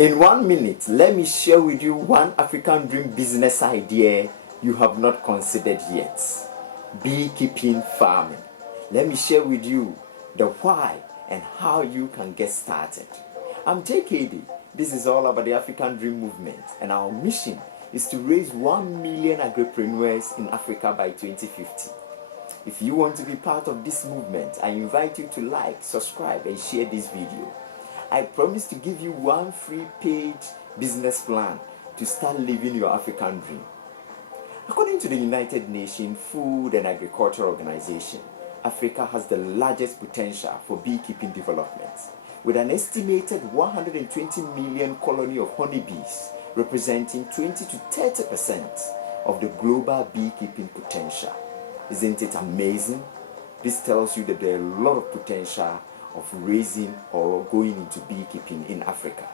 In 1 minute, let me share with you one African dream business idea you have not considered yet. Beekeeping farming. Let me share with you the why and how you can get started. I'm JKD. This is all about the African Dream Movement, and our mission is to raise 1 million agripreneurs in Africa by 2050. If you want to be part of this movement, I invite you to like, subscribe, and share this video. I promise to give you one free page business plan to start living your African dream. According to the United Nations Food and Agriculture Organization, Africa has the largest potential for beekeeping development, with an estimated 120 million colony of honeybees representing 20 to 30% of the global beekeeping potential. Isn't it amazing? This tells you that there are a lot of potential of raising or going into beekeeping in Africa.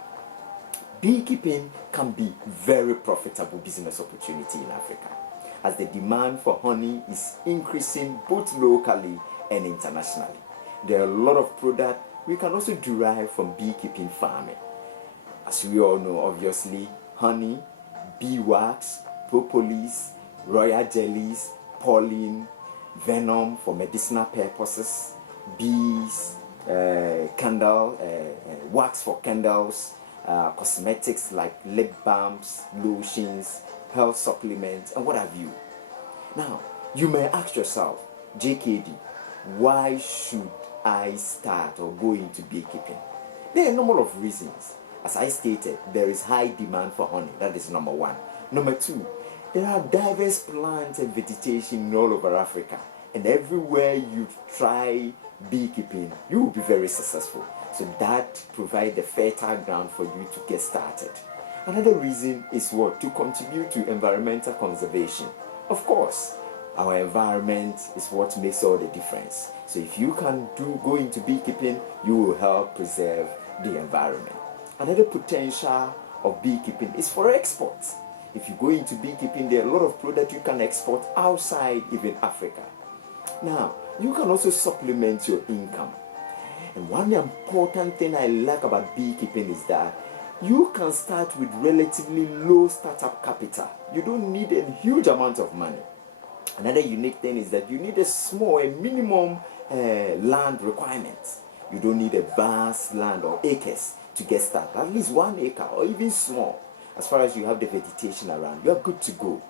Beekeeping can be very profitable business opportunity in Africa, as the demand for honey is increasing both locally and internationally. There are a lot of products we can also derive from beekeeping farming. As we all know, obviously, honey, beeswax, propolis, royal jellies, pollen, venom for medicinal purposes, bees, wax for candles, cosmetics like lip balms, lotions, health supplements, and what have you. Now, you may ask yourself, JKD, why should I start or go into beekeeping? There are a number of reasons. As I stated, there is high demand for honey. That is number one. Number two, there are diverse plants and vegetation all over Africa, and everywhere you try beekeeping, you will be very successful. So that provides a fertile ground for you to get started. Another reason is what? To contribute to environmental conservation. Of course, our environment is what makes all the difference. So if you can go into beekeeping, you will help preserve the environment. Another potential of beekeeping is for exports. If you go into beekeeping, there are a lot of products you can export outside even Africa. Now, you can also supplement your income. And one important thing I like about beekeeping is that you can start with relatively low startup capital. You don't need a huge amount of money. Another unique thing is that you need a minimum land requirements. You don't need a vast land or acres to get started. At least 1 acre or even small. As far as you have the vegetation around, you are good to go.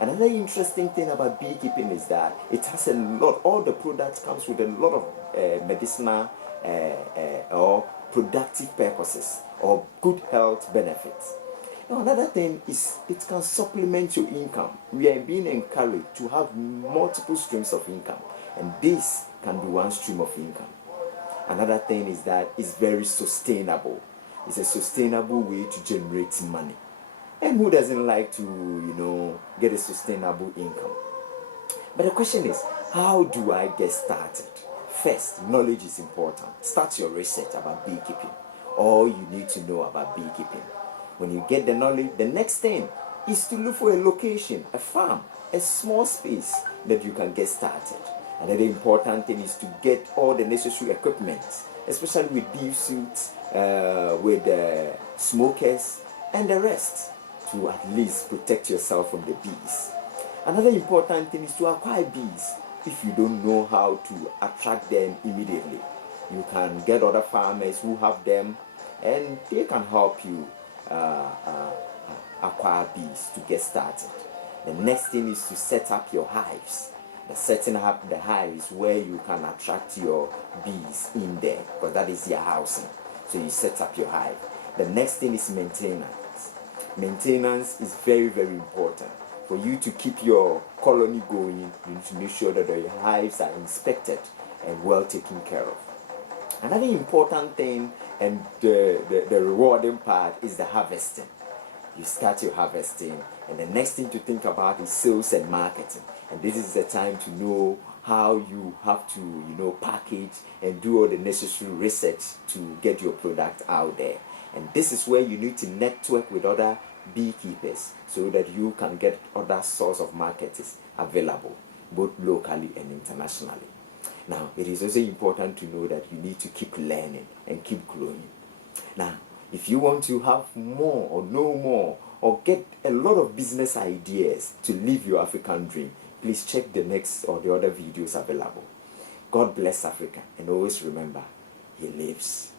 Another interesting thing about beekeeping is that it has a lot, all the products comes with a lot of medicinal or productive purposes or good health benefits. Now, another thing is it can supplement your income. We are being encouraged to have multiple streams of income, and this can be one stream of income. Another thing is that it's very sustainable. It's a sustainable way to generate money. And who doesn't like to, get a sustainable income? But the question is, how do I get started? First, knowledge is important. Start your research about beekeeping. All you need to know about beekeeping. When you get the knowledge, the next thing is to look for a location, a farm, a small space that you can get started. Another important thing is to get all the necessary equipment, especially with bee suits, with smokers, and the rest, to at least protect yourself from the bees. Another important thing is to acquire bees. If you don't know how to attract them immediately, you can get other farmers who have them, and they can help you acquire bees to get started. The next thing is to set up your hives. The setting up the hives where you can attract your bees in there, because that is your housing. So you set up your hive. The next thing is maintenance. Maintenance is very, very important. For you to keep your colony going, you need to make sure that the hives are inspected and well taken care of. Another important thing and the rewarding part is the harvesting. You start your harvesting, and the next thing to think about is sales and marketing. And this is the time to know how you have to, package and do all the necessary research to get your product out there. And this is where you need to network with other beekeepers so that you can get other source of markets available, both locally and internationally. Now, it is also important to know that you need to keep learning and keep growing. Now, If you want to have more or know more or get a lot of business ideas to live your African dream, please check the next or the other videos available. God bless Africa, and always remember, He lives.